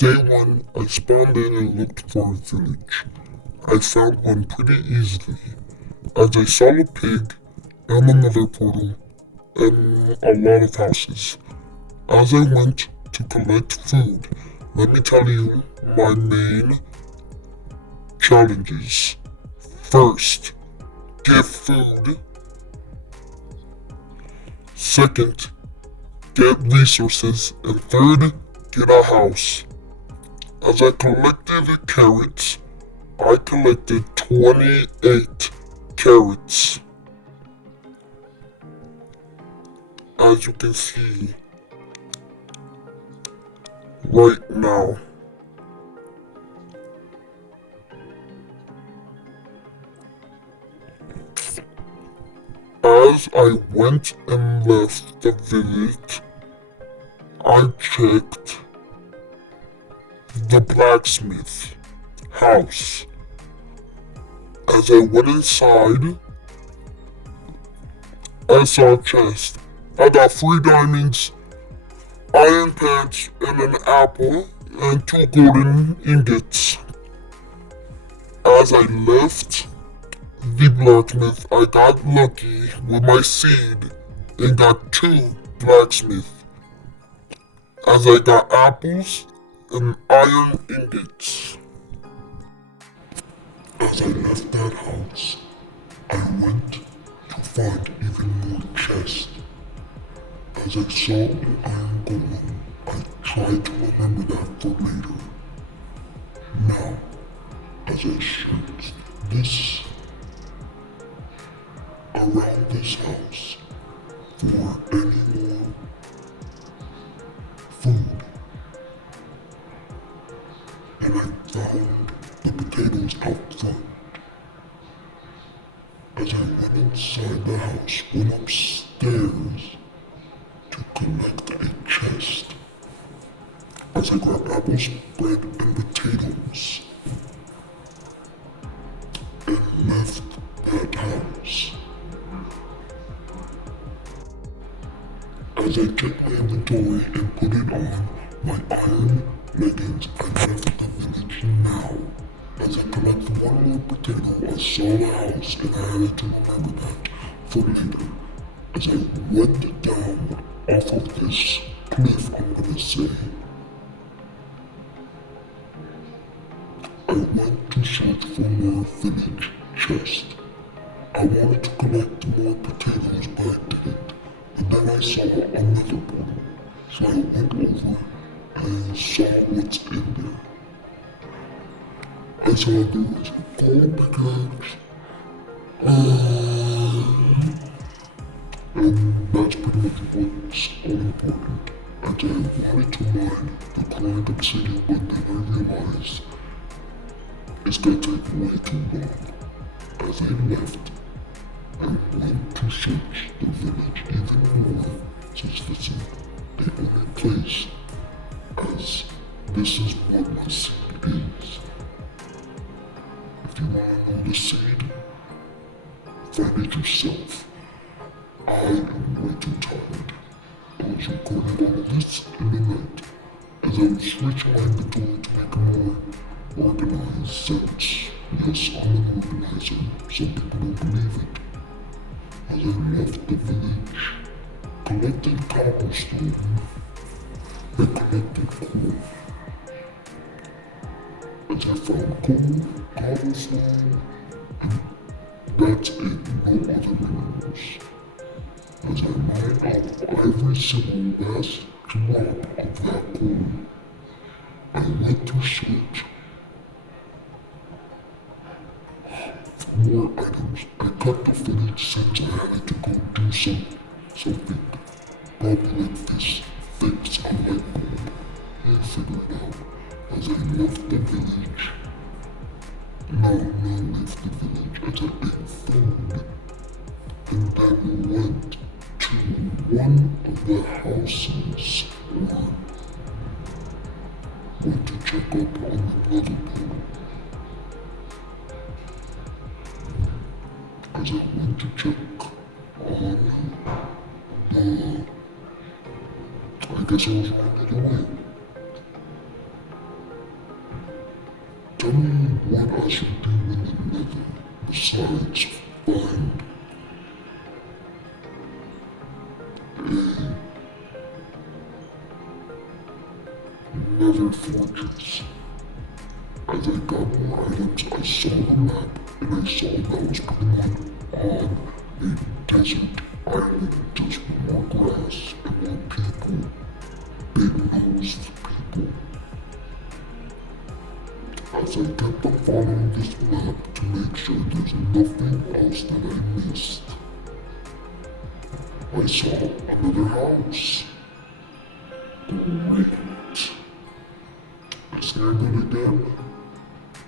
Day 1, I spawned in and looked for a village. I found one pretty easily, as I saw a pig and another portal and a lot of houses. As I went to collect food, let me tell you my main challenges. First, get food. Second, get resources. And third, get a house. As I collected carrots, I collected 28 carrots. As you can see right now. As I went and left the village, I checked the blacksmith house. As I went inside, I saw a chest. I got 3 diamonds, iron pants, and an apple, and 2 golden ingots. As I left the blacksmith, I got lucky with my seed and got 2 blacksmiths. As I got apples and iron ingots. As I left that house, I went to find even more chests. As I saw an iron golem, I tried to remember that for later. Now, as I searched this around this house for any more food, and I found the potatoes out front. As I went inside the house, went upstairs to collect a chest. As I grabbed apples, bread, and potatoes, and left that house. As I checked my inventory and put it on my iron leggings, I left the village now. As I collected one more potato, I saw the house and I had to remember that for later. As I went down off of this cliff, I'm gonna say, I went to search for more village chests. I wanted to collect more potatoes, but I didn't. And then I saw another portal, so I went over and saw what's in there. I saw there was a gold pickaxe, and that's pretty much what's all important. And I wanted to mine the grind obsidian, but then I realized it's gonna take way too long. As I left, I went to search the village even more, since this is the only place, as this is what my seed is. If you want to know the seed, find it yourself. I am way too tired. I was recording all of this in the night, as I was switching my inventory to make it more organized since, yes, I'm an organizer. Some people don't believe it. As I left the village, collected cobblestone, and collected coal. As I found coal, cobblestone, and that's it, no other minerals. As I mined out every single last drop of that coal, I went to search for more items. I cut the footage since I had to go do something. Probably like this, fix a light bulb, and figure it out. As I left the village, left the village as I ate food, and then went to one of the houses, or went to check up on another portal. As I went to check on I guess I was running away. Tell me what I should do in the nether besides find another fortress. As I got more items, I saw the map and I saw that was Pokemon on a desert island just with more grass and more people, big-nosed people. As I kept on following this map to make sure there's nothing else that I missed, I saw another house. Great. I scanned it again.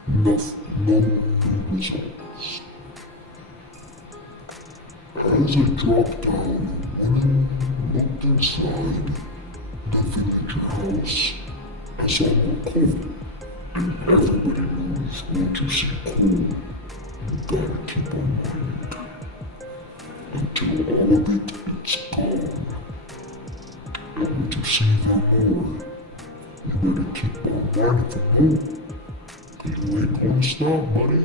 Nothing, no new results. As I dropped down, went and looked inside the villager house, I saw more coal. And everybody knows once you see coal, you gotta keep on mining until all of it's gone. And once you see even more, you better keep on mining for more, cause you ain't gonna stop, buddy.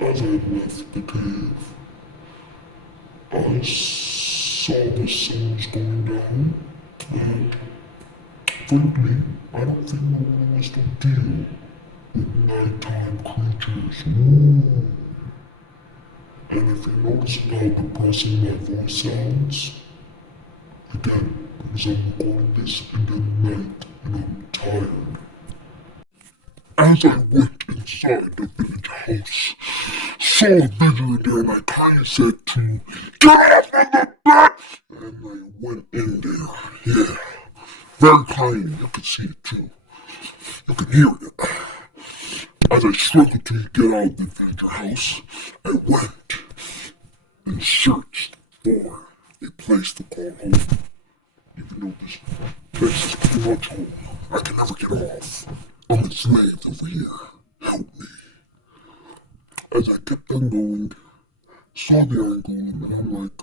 As I left the cave, I saw the sun's going down, and frankly, I don't think no one wants to deal with nighttime creatures. Ooh. And if you're noticing how depressing my voice sounds, again, because I'm recording this in the night and I'm tired. As I went inside the village house, saw a villager there and I kinda said to get off of the bed! And I went in there, yeah. Very tiny, you can see it too. You can hear it. As I struggled to get out of the villager house, I went and searched for a place to call home. Even though this place is pretty much home, I can never get off. I'm enslaved over here. Help me. As I kept on going, saw the Iron Golem, and I'm like,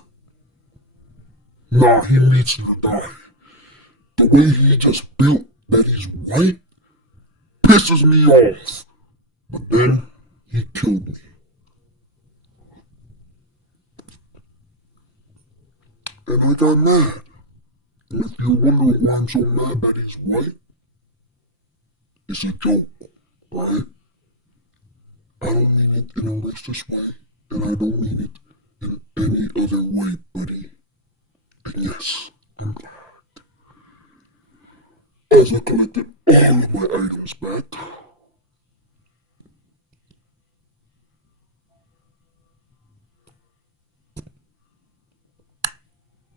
nah, he needs to die. The way he just built that he's white pisses me off. But then he killed me. And I got mad. And if you're wondering why I'm so mad that he's white, it's a joke, right? I don't mean it in a racist way, and I don't mean it in any other way, buddy. And yes, I'm glad. As I collected all of my items back,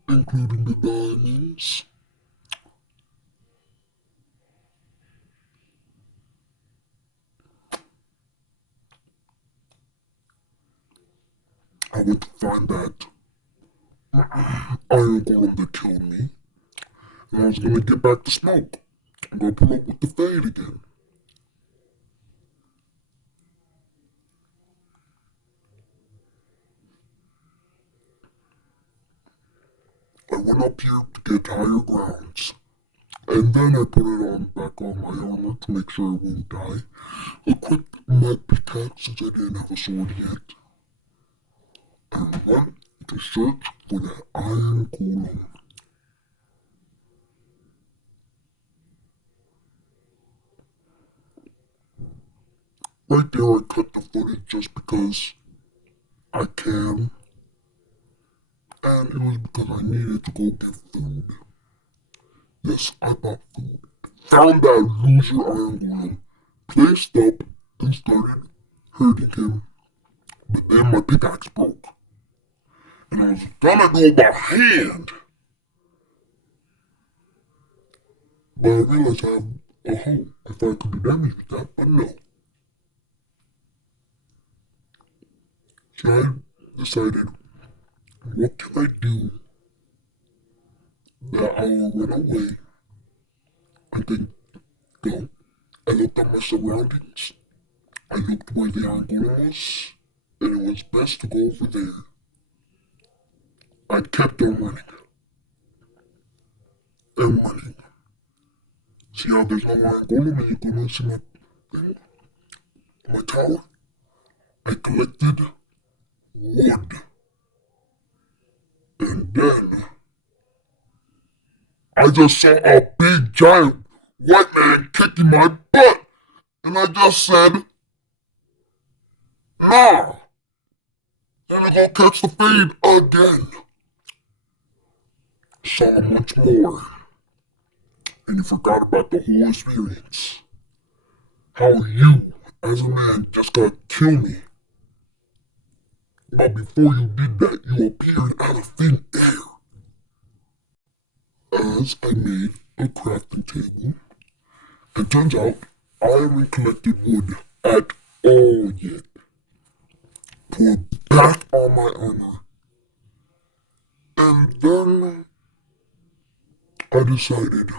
including the diamonds, I went to find that Iron Golem that killed me, and I was gonna get back to smoke. I'm gonna pull up with the fade again. I went up here to get higher grounds, and then I put it on back on my armor to make sure I won't die. Equipped my pickaxe since I didn't have a sword yet, and went to search for that Iron Golem. Right there, I cut the footage just because I can, and it was because I needed to go get food. Yes, I bought food. Found that loser Iron Golem, placed up, and started hurting him. But then my pickaxe broke, and I was gonna go by hand. But I realized I have a hoe if I could do damage with that, but no. So I decided, what can I do that I will run away and then go? I looked at my surroundings. I looked where the Iron Golem was, and it was best to go over there. I kept on running and running. See how there's no Iron Golem and you can see my thing? my tower, I collected wood. And then I just saw a big giant white man kicking my butt. And I just said, nah. And I go catch the fade again. Saw much more. And you forgot about the whole experience. How you, as a man, just got to kill me. But before you did that, you appeared out of thin air. As I made a crafting table, it turns out I haven't collected wood at all yet. Put back on my armor. And then I decided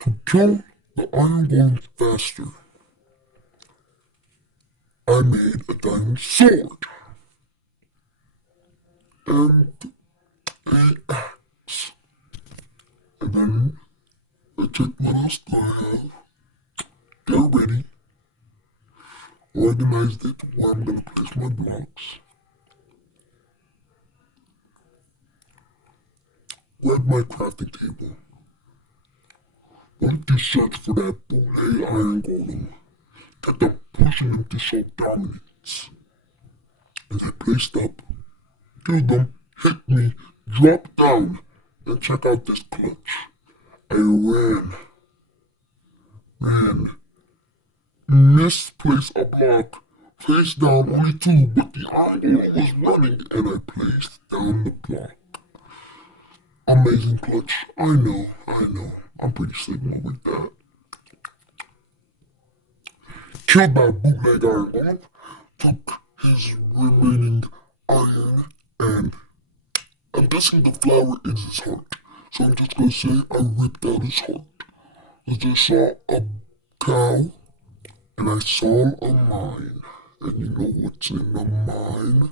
to kill the iron golem faster. I made a diamond sword and an axe. And then I checked what else do I have. Get ready. Organized it where I'm gonna place my blocks. Grab my crafting table. Went to search for that bootleg iron golem. Kept on pushing him to show dominance. As I placed up, killed them, hit me, dropped down, and check out this clutch. I ran, misplaced a block, placed down only two, but the iron golem was running, and I placed down the block. Amazing clutch, I know, I'm pretty sigma with that. Killed my bootleg iron golem, took his remaining iron, and I'm guessing the flower is his heart. So I'm just gonna say I ripped out his heart. I just saw a cow, and I saw a mine. And you know what's in the mine?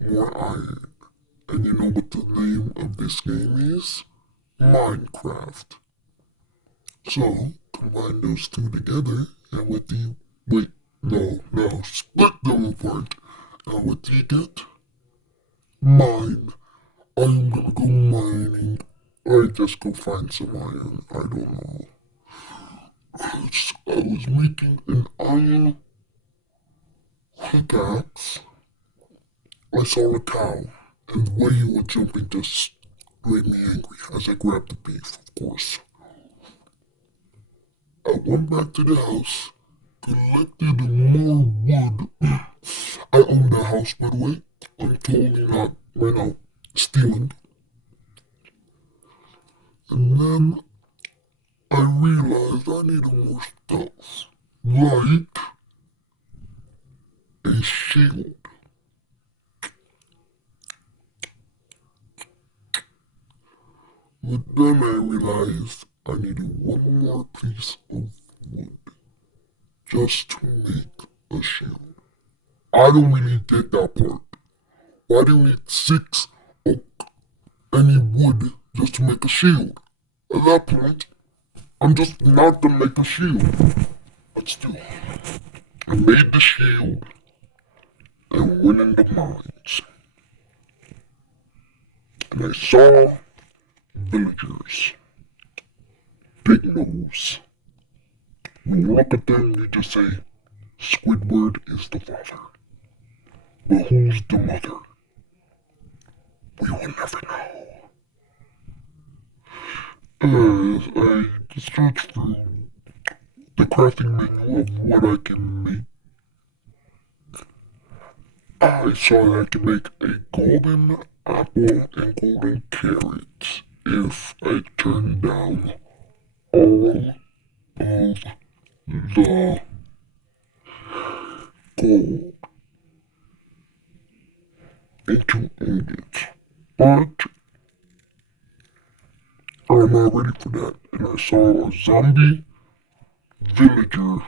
More iron. And you know what the name of this game is? Minecraft. So, combine those two together, and what do you... Wait, no, split them apart. And what do you get? Mine. I'm gonna go mining. I just go find some iron. I don't know. I was making an iron pickaxe. I saw a cow, and the way you were jumping just made me angry as I grabbed the beef, of course. I went back to the house, collected more wood. I own the house, by the way. I'm totally not right now stealing. And then I realized I needed more stuff, like a shield. But then I realized I needed one more piece of wood just to make a shield. I don't really get that part. Why do you need 6 oak any wood just to make a shield? At that point, I'm just not gonna make a shield. But still, I made the shield and went in the mines. And I saw villagers. Big nose. When you look at them, you just say, Squidward is the father. But who's the mother? We will never know. As I searched through the crafting menu of what I can make, I saw that I can make a golden apple and golden carrots if I turn down all of the gold into ingots. But I'm not ready for that, and I saw a zombie villager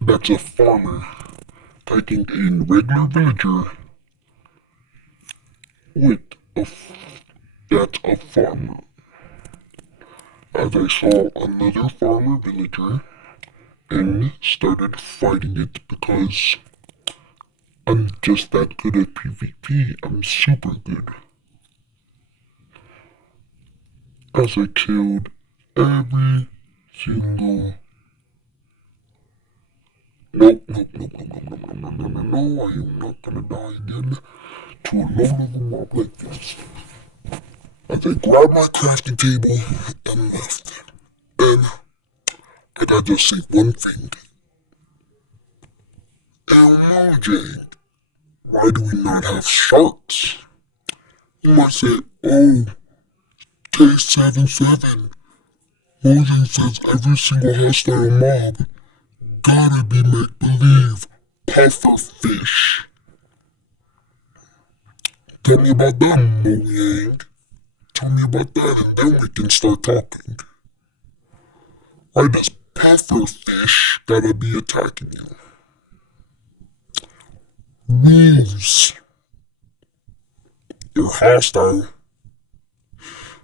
that's a farmer taking in regular villager with that's a farmer. as I saw another farmer villager and started fighting it because I'm just that good at PvP. I'm super good. As I killed every single. Nope, nope, nope, nope, nope, nope, nope, nope, nope, no, no, I am not gonna die again to a low-level mob like this. As I grabbed my crafting table and left. And I gotta just say one thing. MJ, why do we not have sharks? You might say, oh, K77. Mojang says every single hostile mob gotta be make-believe. Puffer fish. Tell me about that, Mojang. Tell me about that and then we can start talking. Why does puffer fish gotta be attacking you? Wolves. You're hostile.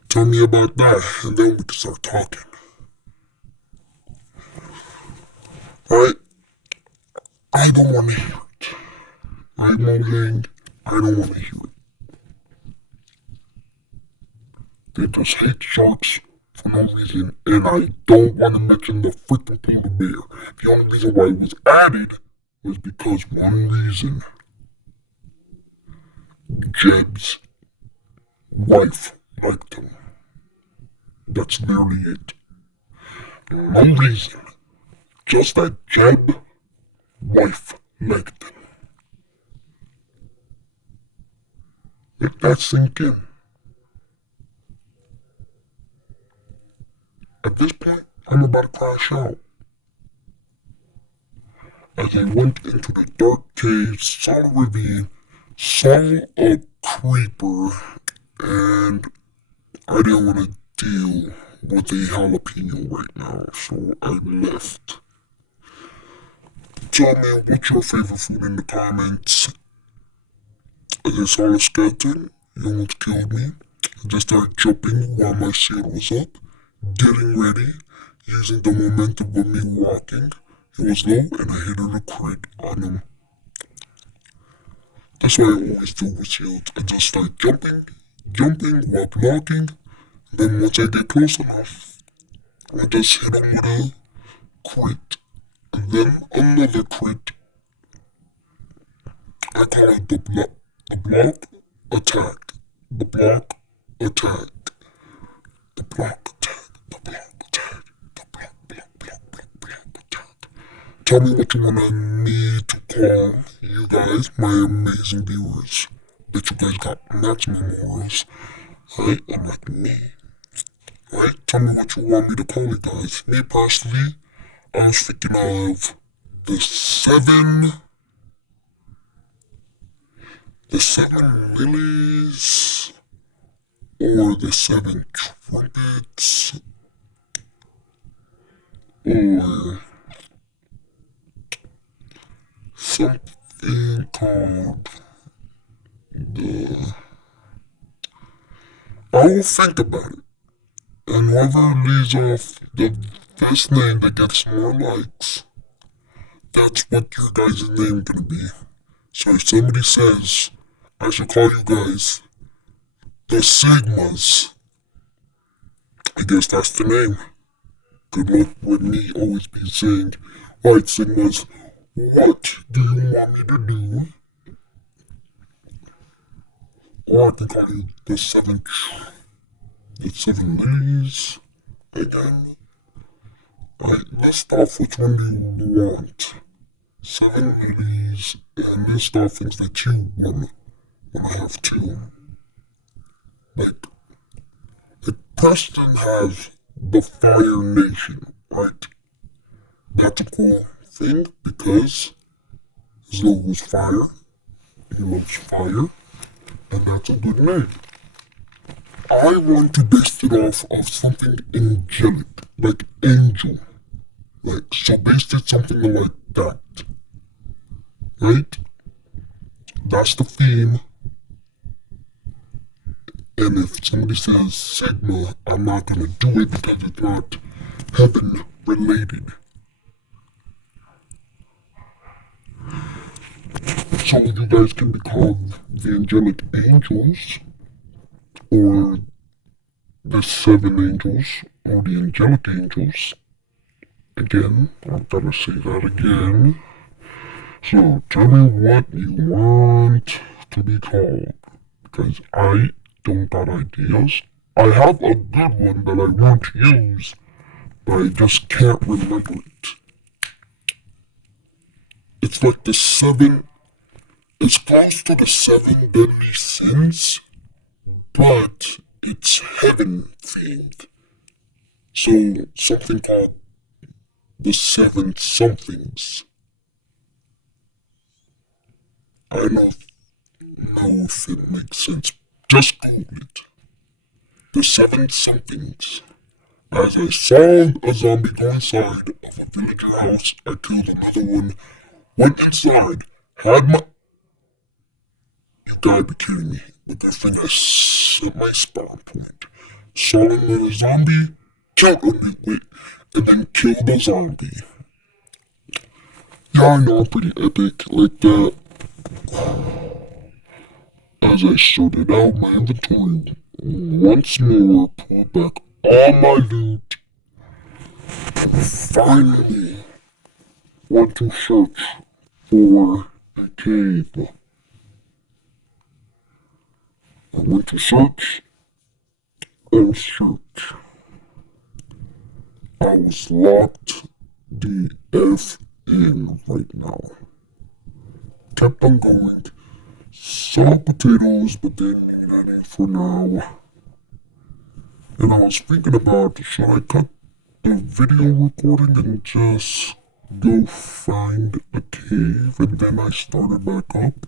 Tell me about that and then we can start talking. Alright? I don't wanna hear it. Right, Mojang? I don't wanna hear it. They just hate sharks for no reason, and I don't want to mention the freaking polar bear. The only reason why it was added was because one reason. Jeb's wife liked him. That's literally it. No reason. Just that Jeb's wife liked him. Let that sink in. At this point, I'm about to crash out. As I went into the dark cave, saw a ravine, saw a creeper, and I didn't want to deal with a jalapeno right now, so I left. Tell me what's your favorite food in the comments. As I saw a skeleton, he almost killed me. I just started jumping while my shield was up, getting ready, using the momentum of me walking. He was low and I hit a crit on him. That's what I always do with shields. I just start jumping while blocking. Then once I get close enough, I just hit him with a crit. And then another crit. I call it the block attack. The block attack. The block attack. The block attack. The block attack. Tell me what you want me to call you guys, my amazing viewers. Bet you guys got maximum morals. Right? Unlike me. Right? Tell me what you want me to call you guys. Me personally, I was thinking of the seven lilies or the seven trumpets or something called the... I will think about it. And whoever leaves off the first name that gets more likes, that's what your guys' name gonna be. So if somebody says I should call you guys the Sigmas, I guess that's the name. Good luck with me always be saying, alright Sigmas, what do you want me to do? Or I can call you the seven ladies again. Alright, list off which one do you want. 7 ladies, and list off things that you want to have too. Like Preston has the Fire Nation, right? That's a cool thing because his logo is fire, he loves fire, and that's a good name. I want to base it off of something angelic, like angel. Like, so base it something like that. Right? That's the theme. And if somebody says Sigma, I'm not gonna do it because it's not heaven related. So you guys can be called the angelic angels, or the seven angels, or the angelic angels. Again, I'm gonna say that again. So tell me what you want to be called, because I don't got ideas. I have a good one that I want to use, but I just can't remember it. It's like the seven, it's close to the seven deadly sins, but it's heaven themed. So something called the seven somethings. I don't know if it makes sense. Just Google it. The seven somethings. As I saw a zombie go inside of a villager house, I killed another one, went inside, had my... You gotta be kidding me. With that thing, I set my spawn point. Saw another zombie, killed him with, and then killed the zombie. Yeah, I know, pretty epic like that. As I sorted out my inventory, once more pulled back all my loot, finally went to search for a cave. I went to search and search. I was locked the F in right now. Kept on going. Saw potatoes, but didn't need any for now. And I was thinking about, should I cut the video recording and just go find a cave, and then I started back up?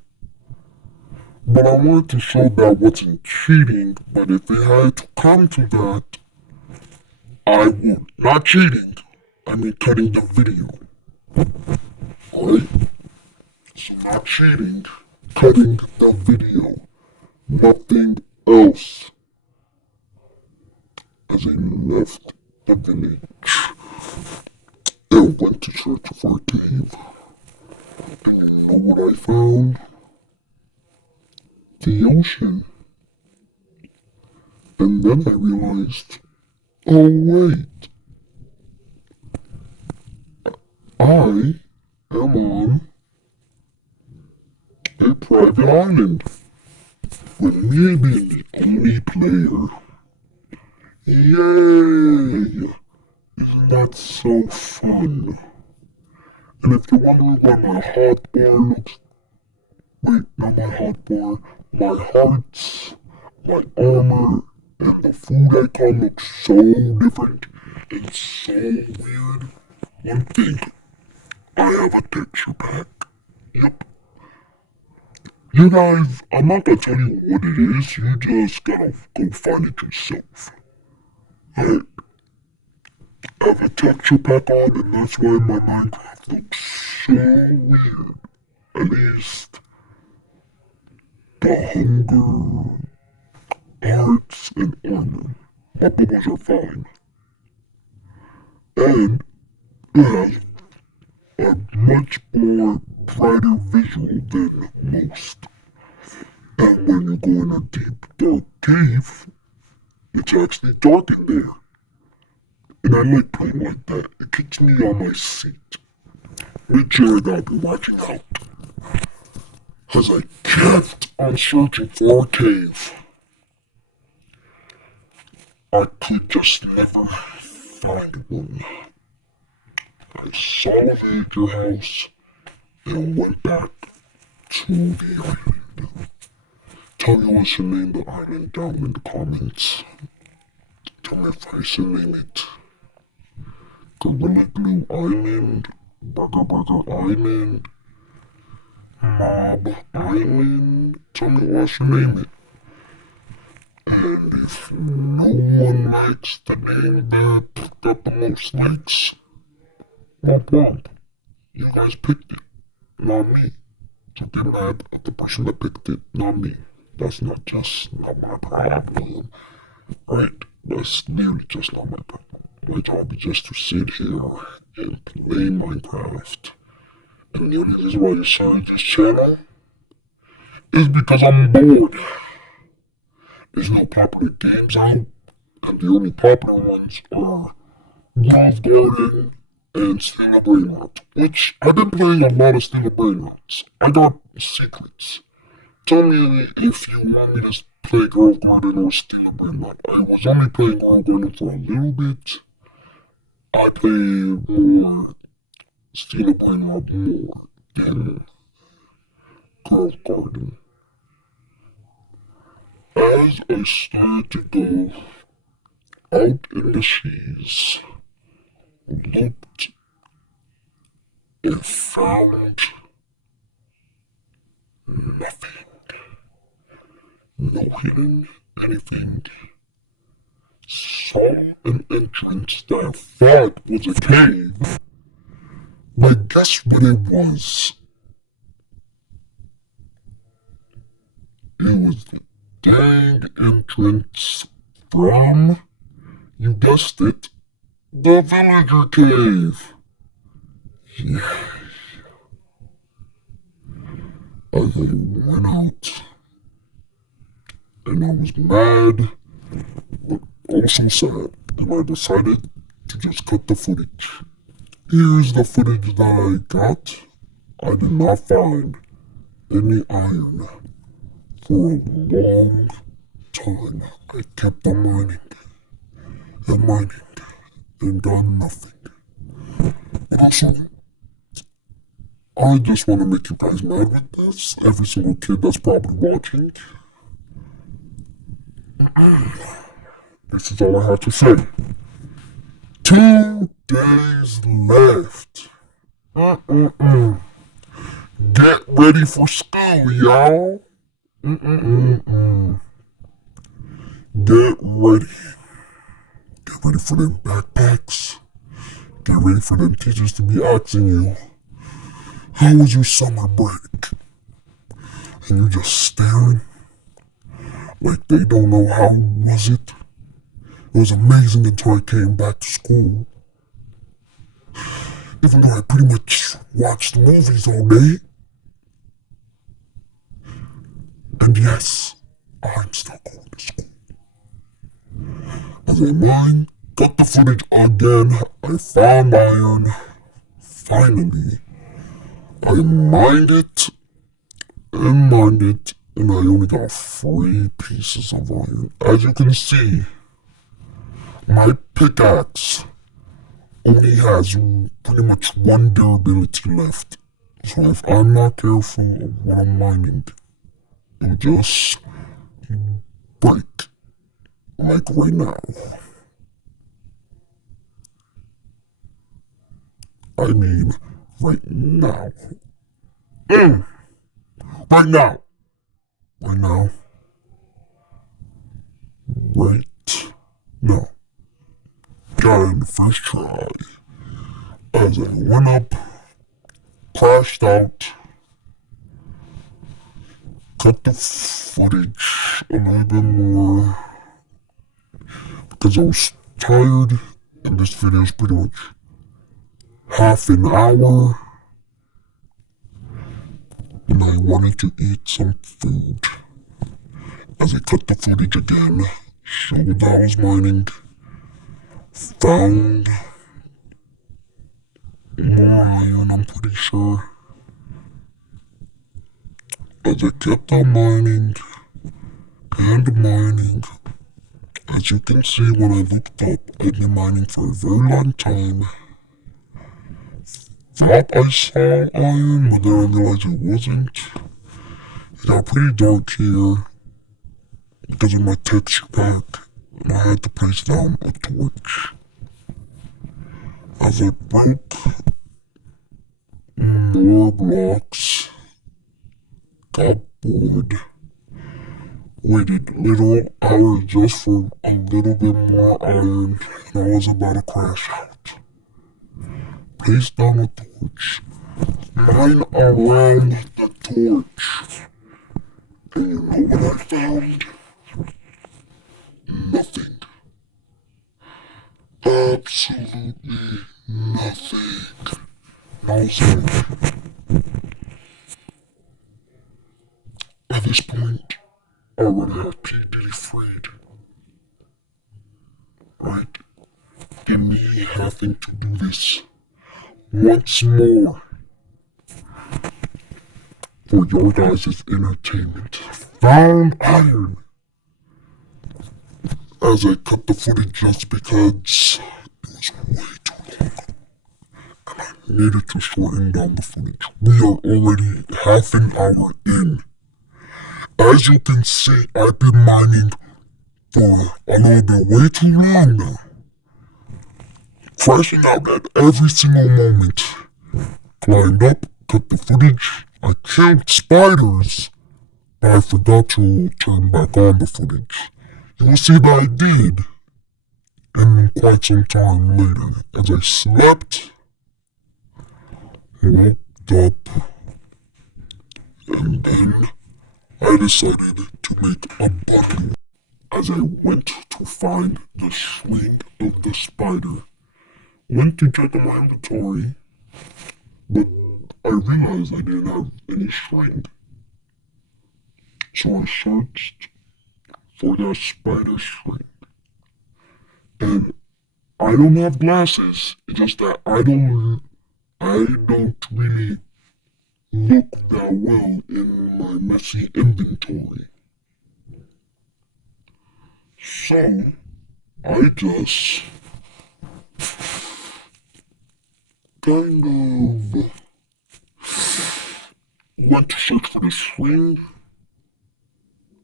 But I wanted to show that wasn't cheating, but if it had to come to that, I would. Not cheating, I mean cutting the video. Alright? So not cheating, cutting the video. Nothing else. As I left the village and went to search for a cave. And you know what I found? The ocean. And then I realized, oh wait, I am on a private island with me being the only player. Yay! Isn't that so fun? And if you're wondering why my hotbar looks... Wait, not my hotbar. My hearts, my armor, and the food icon look so different and so weird. One thing, I have a texture pack. Yep. You guys, I'm not gonna tell you what it is, you just gotta go find it yourself. I have a texture pack on, and that's why my Minecraft looks so weird. At least the hunger, hearts, and armor. But those are fine. And it has a much more brighter visual than most. And when you go in a deep, dark cave, it's actually dark in there. And I like playing like that. It keeps me on my seat. Make sure that I'll be watching out. As I kept on searching for a cave, I could just never find one. I saw a villager house and went back to the island. Tell me what you name the island down in the comments. Tell me if I should name it Gorilla Glue Island, Burger Island, Mob Island. Tell me what you name it. And if no one likes the name that got the most likes, womp womp. You guys picked it, not me. So get mad at the person that picked it, not me. That's not just not my problem. Right? That's literally just not my problem. My job is just to sit here and play Minecraft. And the only reason why you're sharing this channel is because I'm bored. There's no popular games out, and the only popular ones are Love Garden and Still Brainrot, which I've been playing a lot of Still Brainrots. I got secrets. Tell me if you want me to play Girl Garden or Still Brainrot. I was only playing Girl Garden for a little bit. I play more Still Brainrot more than Girl Garden. As I started to go out in the seas, looked and found nothing. No hidden anything. Saw an entrance that I thought was a cave. But guess what it was? It was the dang entrance from, you guessed it, the villager cave. Yeah. As I went out, and I was mad, but also sad, and I decided to just cut the footage. Here's the footage that I got. I did not find any iron for a long time. I kept on mining and mining and got nothing. And also, I just want to make you guys mad with this. Every single kid that's probably watching. This is all I have to say. 2 days left. Get ready for school, y'all. Get ready. Get ready for them backpacks. Get ready for them teachers to be asking you, how was your summer break? And you just staring like they don't know how was it. It was amazing until I came back to school. Even though I pretty much watched movies all day. And yes, I'm still going to school. As I mine, got the footage again. I found iron. Finally. I mined it and mined it, and I only got 3 pieces of iron. As you can see, my pickaxe only has pretty much 1 durability left. So if I'm not careful of what I'm mining, it'll just break. Like right now. I mean, right now. Right now. Right now. Right now. Got it in the first try. As I went up, crashed out, cut the footage a little bit more because I was tired, and this video is pretty much half an hour, and I wanted to eat some food. As I cut the footage again, showed that I was mining, found more iron, I'm pretty sure. As I kept on mining and mining, as you can see when I looked up, I've been mining for a very long time. Thought I saw iron, but then I realized it wasn't. It got pretty dark here because of my texture pack, and I had to place down a torch. As I broke more blocks, got bored, waited little hours just for a little bit more iron, and I was about to crash out. Placed down a torch, mine around the torch, And you know what I found? Nothing. Absolutely nothing. I was like, at this point, I already have pt freed, right? And me having to do this once more for your guys' entertainment. Found iron as I cut the footage just because it was way too long. Needed to shorten down the footage. We are already half an hour in. As you can see, I've been mining for a little bit way too long now. Crashing out at every single moment. Climbed up, cut the footage. I killed spiders, but I forgot to turn back on the footage. You will see that I did. And quite some time later, as I slept, woke up, and then I decided to make a bundle. As I went to find the swing of the spider, went to check on my inventory, but I realized I didn't have any string. So I searched for that spider string. And I don't have glasses. It's just that I don't really look that well in my messy inventory. So I just kind of went to search for the string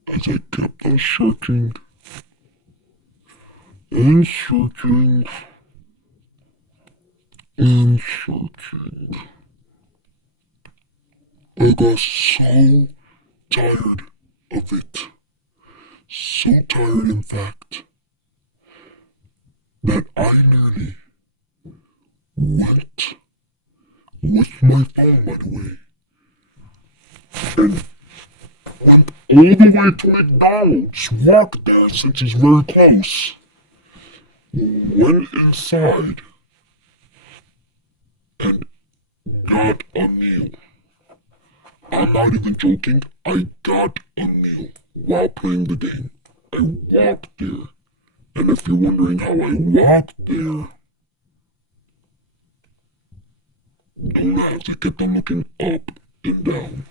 as I kept on searching and searching and searching. I got so tired of it. So tired, in fact, that I nearly went with my phone, by the way, and went all the way to McDonald's, walked there since it's very close, went inside, and got a meal. I'm not even joking, I got a meal while playing the game. I walked there, and if you're wondering how I walked there, don't ask, I kept on looking up and down,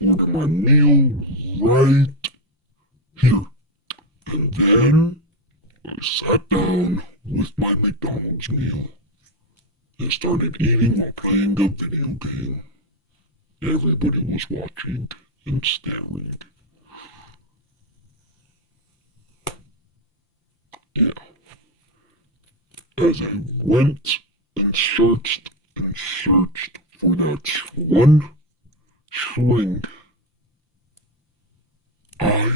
ordered my meal right here. And then I sat down with my McDonald's meal and started eating while playing a video game. Everybody was watching and staring. Yeah. As I went and searched for that one string, I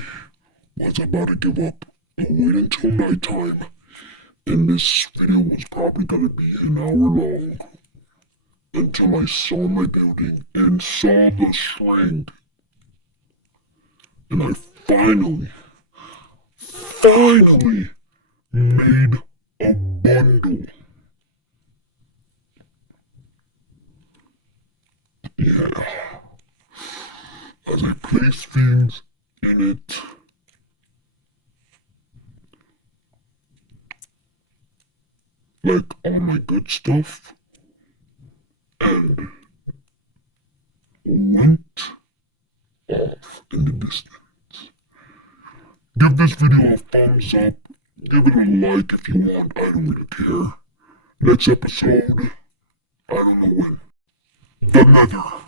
was about to give up and wait until nighttime, and this video was probably gonna be an hour long, until I saw my building and saw the string. And I finally made a bundle. Yeah. As I placed things in it, like all my good stuff, and went off in the distance. Give this video a thumbs up, give it a like if you want, I don't really care. Next episode, I don't know when. The Nether.